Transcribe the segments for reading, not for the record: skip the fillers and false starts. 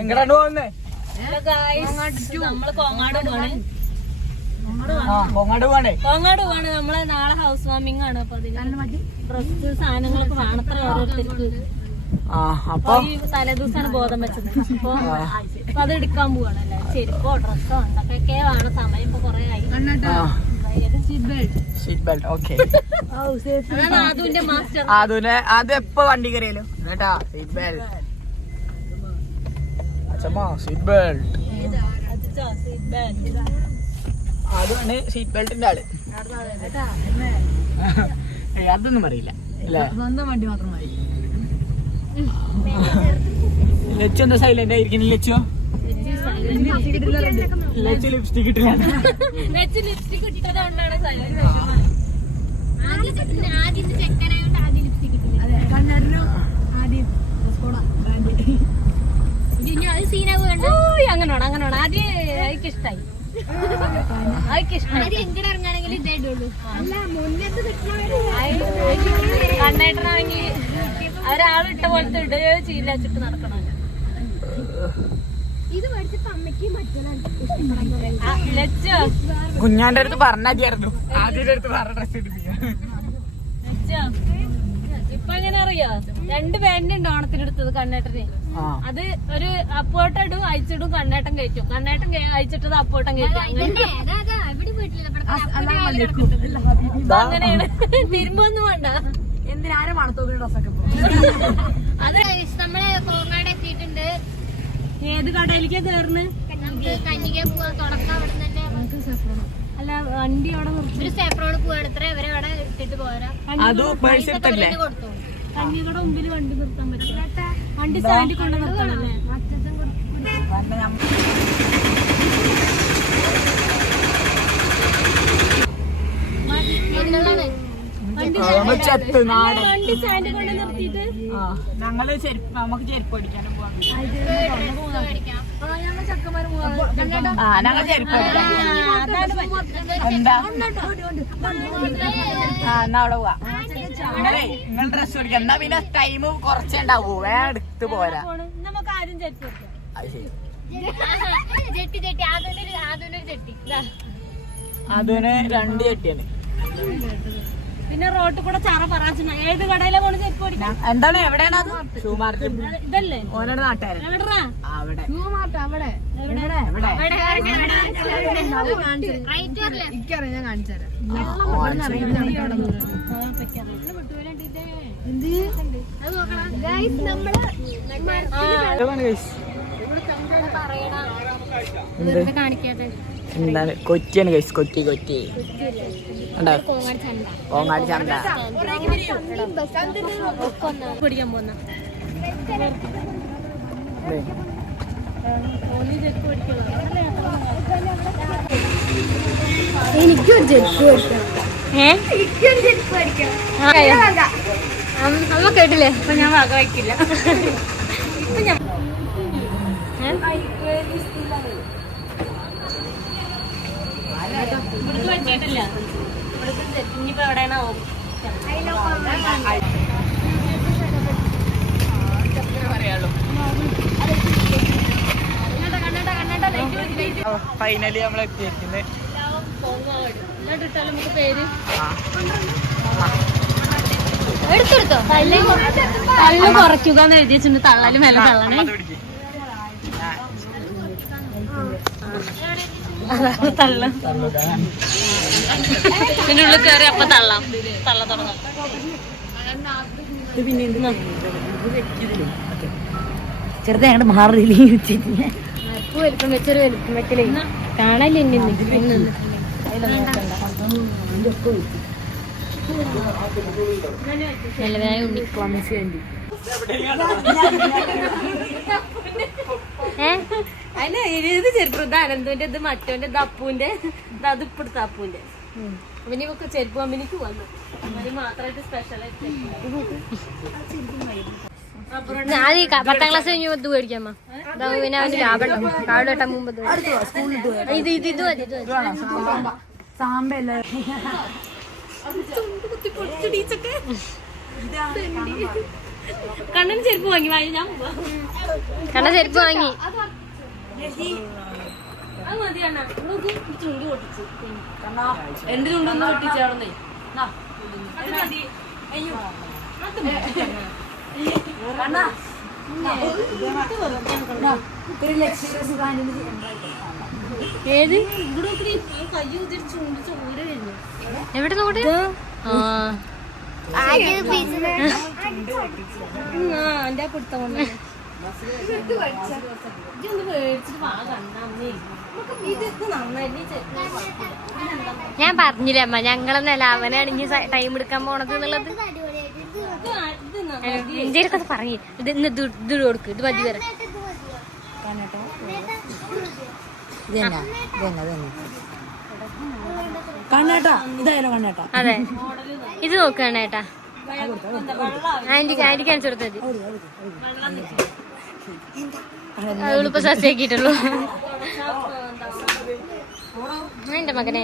എങ്ങോട്ടാണ് പോകുന്നേ? നമ്മള് കോങ്ങാട് പോവാണ്. നമ്മള് നാളെ ഹൗസ് വാമിംഗ് ആണ്. അപ്പൊ അതിന് ഡ്രസ് സാധനങ്ങളൊക്കെ വേണത്ര ഓരോരുത്തർക്ക്. അപ്പൊ ഈ തലേദിവസമാണ് ബോധം വെച്ചത്. അപ്പൊ അത് എടുക്കാൻ പോവാണ്. അല്ലേ ചെരുപ്പോ ഡ്രസ്സോ എന്തൊക്കെ വേണം. സമയം ഇപ്പൊ കൊറേ ആയി. ആദുവിന്റെ മാസ്റ്റർ. അത് എപ്പോ വണ്ടി കയറിയാലോ കേട്ടാ. Seat belt seat belt. അതാണ് സീറ്റ് ബെൽറ്റിന്റെ ആള്. അതൊന്നും അറിയില്ല അല്ലേ? വണ്ടി മാത്രം മതി. ലച്ചു എന്താ സൈലന്റ് ആയിരിക്കും? ലച്ചു ലിപ്സ്റ്റിക് ഇട്ടില്ല. ലിപ്സ്റ്റിക് ഇട്ടതുകൊണ്ടാണ് സൈലന്റ്. അങ്ങനെയാണ് ആദ്യം എനിക്കിഷ്ടായി. കണ്ണേട്ടനാണെങ്കിൽ ഒരാളിട്ട പോലത്തെ ഇടുകയോ ചെയ്യില്ല വെച്ചിട്ട് നടക്കണം. കുഞ്ഞാന്റെ അടുത്ത് പറഞ്ഞായിരുന്നു ആദ്യത്തെ അടുത്ത് പറഞ്ഞ ഡ്രസ് എടുപ്പിക്കാം. ഇപ്പൊ എങ്ങനെ അറിയോ? 2 പാന്റ് ഉണ്ട് ഓണത്തിനെടുത്തത് കണ്ണേട്ടന്. അത് ഒരു അപ്പോട്ടിടും അയച്ചിടും. കണ്ണേട്ടൻ കഴിച്ചു. കണ്ണേട്ടൻ അയച്ചിട്ടത് അപ്പോട്ടം കഴിച്ചു. അങ്ങനെയാണ്. തിരുമ്പൊന്നും വേണ്ട. എന്തിനാരും മണത്തോക്കുന്ന ഡ്രസ്സൊക്കെ അത് നമ്മളെ കോങ്ങാട് എത്തിയിട്ടുണ്ട്. ഏത് കടയിലേക്കാ കേറുന്നത്? അല്ല വണ്ടി അവിടെ ഒരു സെഫ്രോണ് പോവാണത്ര. ഇവരെ അവിടെ ഇട്ടിട്ട് പോരാ. കൊടുത്തു. കഞ്ഞിയുടെ മുമ്പിൽ വണ്ടി നിർത്താൻ പറ്റില്ല. വണ്ടി സ്റ്റാൻഡിൽ കൊണ്ട് നിർത്തണല്ലേ? വണ്ടി സ്റ്റാൻഡിൽ കൊണ്ട് നിർത്തിയിട്ട് ഞങ്ങള് നമുക്ക് ചെരുപ്പ് അടിക്കാനും പോവാം. ഞങ്ങൾ ചക്കന്മാര് ഞങ്ങൾ ചെരുപ്പ് എന്താ എന്നാ അവിടെ പോവാ. നിങ്ങൾ ഡ്രസ് പിടിക്കാം. എന്നാ പിന്നെ ടൈം കുറച്ചേ ഉണ്ടാവൂ. വേറെ എടുത്ത് പോരാ. നമുക്ക് ആദ്യം ചെരുപ്പ് അതിന് 2 ചെട്ടിയാണ്. പിന്നെ റോട്ടിൽ കൂടെ ചറ പറയാ. ഏത് കടയിലെ പോണ ചെരുപ്പ് പിടിക്കാം. എന്താണ് എവിടെയാണ്? Shoe market. ഇതല്ലേ ഓനോട് നാട്ടുകാരൻ അവിടെ. ഞാൻ കാണിച്ചു തരാം. എന്താണ് കൊച്ചിയാണ് ഗൈസ്. കൊച്ചി കോങ്ങാട് ചന്ത പിടിക്കാൻ പോന്ന എനിക്കൊരു ജെറ്റ് അമ്മ കേട്ടില്ലേ? ഇപ്പൊ ഞാൻ വക വയ്ക്കില്ല. ഇപ്പൊ ഞാൻ ഇവിടേക്ക് പറ്റിയിട്ടില്ല. ഇവിടേക്ക് ഇനിയിപ്പോ എവിടെയാണോ ഫൈനലി നമ്മൾ എത്തിയിരിക്കുന്നത് നമുക്ക് പേര് എടുത്തെടുത്തോ. തള്ളു കുറയ്ക്കുക എന്ന് എഴുതി വെച്ചിട്ടുണ്ട്. തള്ളല് മേലെ തള്ളണേ. തള്ള പിന്നെ ഉള്ളിൽ കയറി അപ്പൊ തള്ളാം. തള്ള തുടങ്ങാം. ചെറുതെ ഞങ്ങളുടെ മാറിയില്ലേ വലുപ്പം വെച്ചൊരു വലുപ്പം വെക്കലേ കാണല്ലേ. നല്ലതായ ഉണ്ണി ക്ലംസി വേണ്ടി അതിന് ഇത് ചെരുപ്പ്. ഇത് അനന്തുവിന്റെ, ഇത് മറ്റോന്റെ, ഇത് അപ്പൂന്റെ, അത് ഇപ്പടുത്ത അപ്പൂന്റെ. പിന്നെ ഇവക്ക് ചെരുപ്പ് കമ്പനിക്ക് വന്നു. അവര് മാത്രമായിട്ട് സ്പെഷ്യലായിട്ട് ഞാൻ 10ാം ക്ലാസ് കഴിഞ്ഞ് ഇത് മേടിക്കാമ്മ. പിന്നെ അവന്റെ ലാഭം കാട് വെട്ടാൻ മുമ്പ് ഇത് സാമ്പല്ല കണ്ണന് ചെരുപ്പ് വാങ്ങി ഞാൻ കണ്ണ ചെരുപ്പ് വാങ്ങി. അത് മതി അണ്ണാ. ചുണ്ട് പൊട്ടിച്ച് എന്റെ ചുണ്ടൊന്ന് പൊട്ടിച്ചാടുന്നേ. അത് മതി. അയ്യോ ഏത് ഇവിടെ കൈ ഉതിരി ചുണ്ട് ചോര വരുന്നു. എവിടെ നോട്ടെ? എന്റെ പിടുത്തം കൊണ്ട് ഇതൊന്ന് മേടിച്ചിട്ട് വാ കണ്ടേ. ഇതൊക്കെ നന്നായി. ഞാൻ പറഞ്ഞില്ലേ അമ്മ, ഞങ്ങളെന്നല്ല അവനാണ് ഇനി ടൈം എടുക്കാൻ പോണത് എന്നുള്ളത്. എന്തേലൊക്കെ പറഞ്ഞു. ഇത് ഇന്ന് ഇത് കൊടുക്ക്, ഇത് മതി വരാം. അതെ, ഇത് നോക്കുകയാണ് ഏട്ടാ. ആന്റിക്ക് കാണിച്ചു കൊടുത്തത് അവളിപ്പോ സസ്യാക്കിട്ടുള്ളൂ. എന്റെ മകനെ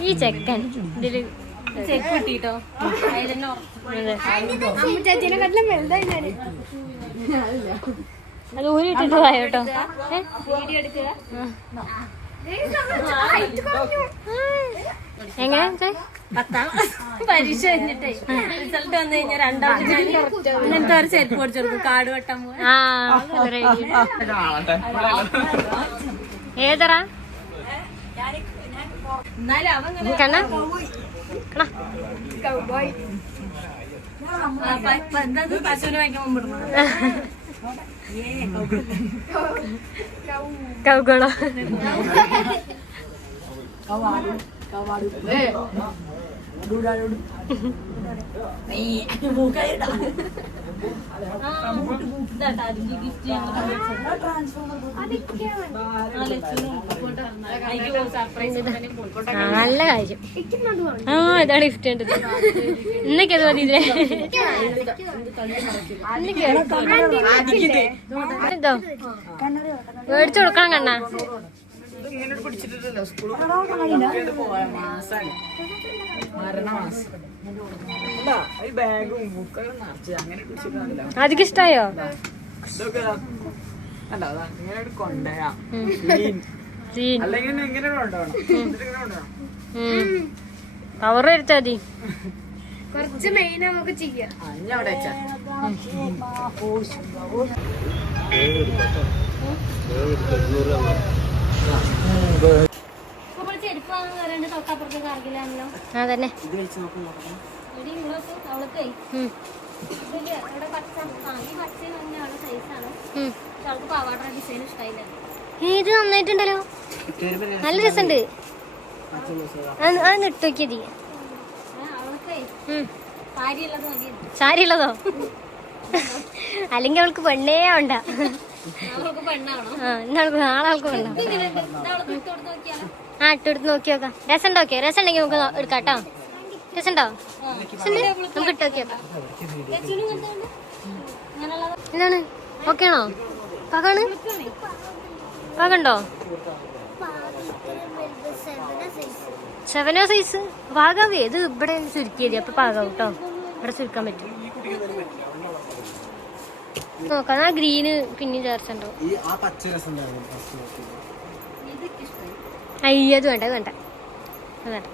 ഈ ചെക്കൻ ഇതില് ചെക്ക് കിട്ടിട്ടോ. അത് ഊരിട്ടിട്ടതായോട്ടോ. എങ്ങനെ പരീക്ഷ കഴിഞ്ഞിട്ടേ റിസൾട്ട് വന്നു കഴിഞ്ഞാൽ രണ്ടാമത്തെ ഇങ്ങനത്തെ ഒരു ചെരുപ്പ് പഠിച്ചെടുക്കും. കാട് വെട്ടാൻ പോവാ. ഏതറാ എന്നാലും അവൻ കണ്ണ എന്താ പശുവിനെ വാങ്ങിക്കാൻ മുമ്പിടുന്നു. കൗകളോ നല്ല കാര്യം. ഇതാണ് ഗിഫ്റ്റ് വേണ്ടത്. ഇന്നൊക്കെ അത് മതി. എന്തോ മേടിച്ചു കൊടുക്കണം കണ്ണാ. അധികം ഇഷ്ടായോ? പവർ എടുത്താ മതി. കുറച്ച് മെയിൻ നമുക്ക് ചെയ്യാം. ചെരുപ്പ് വാങ്ങാൻ വരേണ്ട തൊട്ടപ്പുറത്ത് കാർഗിലാണല്ലോ. അതന്നെ അവൾക്ക് ഇവിടെ പച്ച ഈ പച്ച അവളുടെ സൈസാണ്. അവൾക്ക് പാവാട ഡിസൈൻ ഇഷ്ടമായില്ല. ഇത് നന്നായിട്ടുണ്ടല്ലോ, നല്ല രസമുണ്ട്. അത് ഇട്ട് നോക്കിയതി. സാരി ഉള്ളതോ? അല്ലെങ്കിൽ അവൾക്ക് പെണ്ണേ വേണ്ട. നാളെ അവൾക്ക് വേണ്ട. ആ ഇട്ടെടുത്ത് നോക്കി നോക്കാം. രസം നോക്കിയോ? രസം ഉണ്ടെങ്കിൽ നമുക്ക് എടുക്കാം കേട്ടോ. രസമുണ്ടോ? നമുക്ക് ഇട്ട് നോക്കി നോക്കാം. എന്താണ് ഓക്കെ ആണോ? പാകാണ്? പാകണ്ടോ? 7 സൈസ് പാകാവേ. ഇത് ഇവിടെ ചുരുക്കിയത് അപ്പൊ പാകാവും കേട്ടോ. ഇവിടെ ചുരുക്കാൻ പറ്റും. നോക്കാം. ആ ഗ്രീന് പിന്നെ ചേർച്ചുണ്ടോ? അയ്യ അത് വേണ്ട, അത് വേണ്ട, അത് വേണ്ട.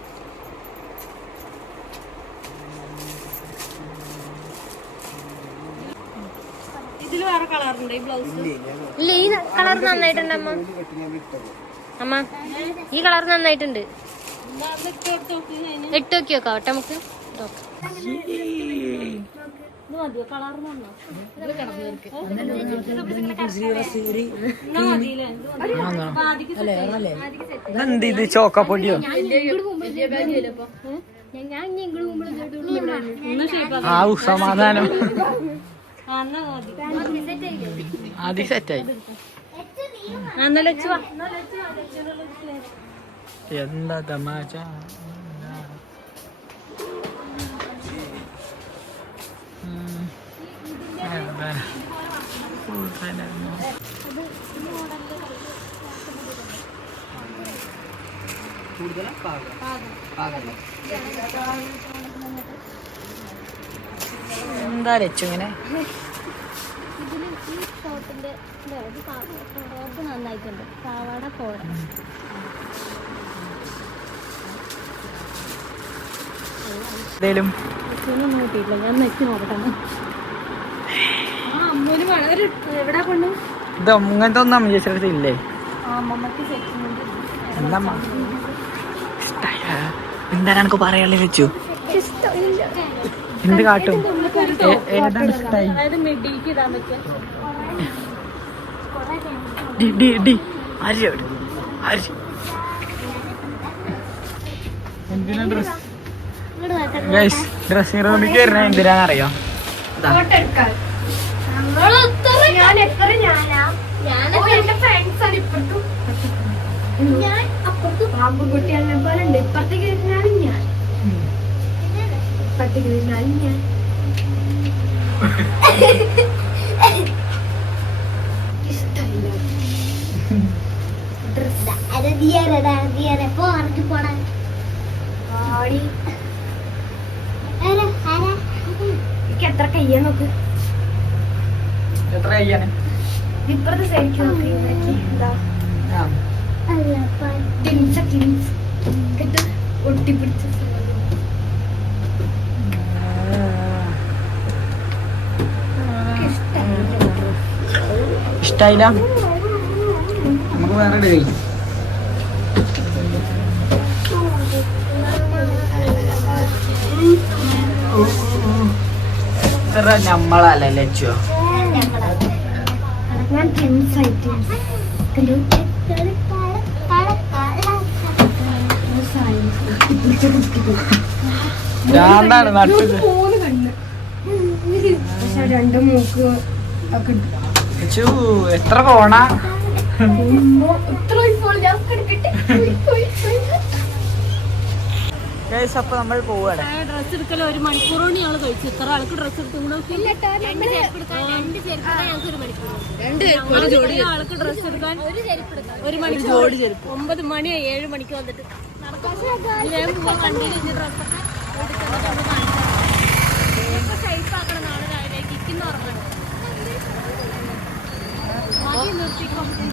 ഇതില് വേറെ കളറുണ്ട് ഈ ബ്ലൗസ്. ഇല്ല, ഈ കളർ നന്നായിട്ടുണ്ട് അമ്മ. അമ്മ ഈ കളർ നന്നായിട്ടുണ്ട്. ഇട്ട് നോക്കി നോക്കാം കേട്ടോ നമുക്ക്. ചോക്കപ്പൊടിയോ? സമാധാനം. ആദ്യം സെറ്റായി. എന്നാലും വെച്ചു വാ. എന്താ തമാശ. എന്താ രച്ചു ഇങ്ങനെ ഇതില് ഈ ഷോട്ടിന്റെ ടോപ്പ് നന്നായിട്ടുണ്ട്. പാവാട പോരാ. എന്തേലും നോക്കിയിട്ടില്ല, ഞാൻ നെറ്റ് നോക്കട്ടെ. ആ അമ്മൂന് വളരെ എവിടെ കൊണ്ടു ഇത് ഇങ്ങനത്തെ ഒന്നും അമ്മ ചേച്ചി ഇല്ലേ? അമ്മമ്മക്ക് സെറ്റ് എന്താ എന്താണ് എനിക്ക് പറയാനുള്ളത് വെച്ചു? എന്ത് കാട്ടും? ഏതാണ് ഇഷ്ടായി? അതായത് മിഡിക്ക് ഇടാൻ പറ്റിയ എന്തിനാ ഡ്രസ് ഡ്രസ്സിംഗ് റൂമിൽ കയറുന്ന എന്തിനാന്നറിയോ? ഞാൻ അപ്പുറത്ത് പാമ്പുകുട്ടികളെ പോലെ ഉണ്ട്. ഇപ്പുറത്തേക്ക് ഇരുന്നാലും ഞാൻ, ഇപ്പുറത്തേക്ക് ഇരുന്നാലും ഞാൻ. എത്ര കയ്യാ നോക്ക്, എത്ര കയ്യാണ്? ഇപ്പുറത്തെ സൈഡിക്ക് നോക്ക്. എന്താ ഒട്ടിപ്പിടിച്ച ഇഷ്ടായില്ല? നമുക്ക് വേറെ ഇടേ. ഇത്ര നമ്മളല്ലേ ലച്ചോ? ഞാൻ ഐറ്റംസ് എന്താണ് നട്ടത്? രണ്ട് മൂക്ക് ഒക്കെ ലച്ചു എത്ര പോണ? അപ്പൊ നമ്മൾ പോവാണ്. ഡ്രസ് എടുക്കൽ 1 മണിക്കൂർ കൊണ്ട് ഞങ്ങൾ കഴിച്ചു. ഇത്ര ആൾക്ക് ഡ്രസ് എടുത്തു. ആൾക്ക് ഡ്രസ് എടുക്കാൻ 1 മണിക്കൂർ. 9 മണിയായി, 7 മണിക്ക് വന്നിട്ട് ഞാൻ പോവാൻ കണ്ടില്ല. ഡ്രസ്സൊക്കെ ഷൈപ്പ് ആക്കണം നാളെ രാവിലെ. കിക്കുന്ന ഉറങ്ങണം. നിർത്തിക്കോ.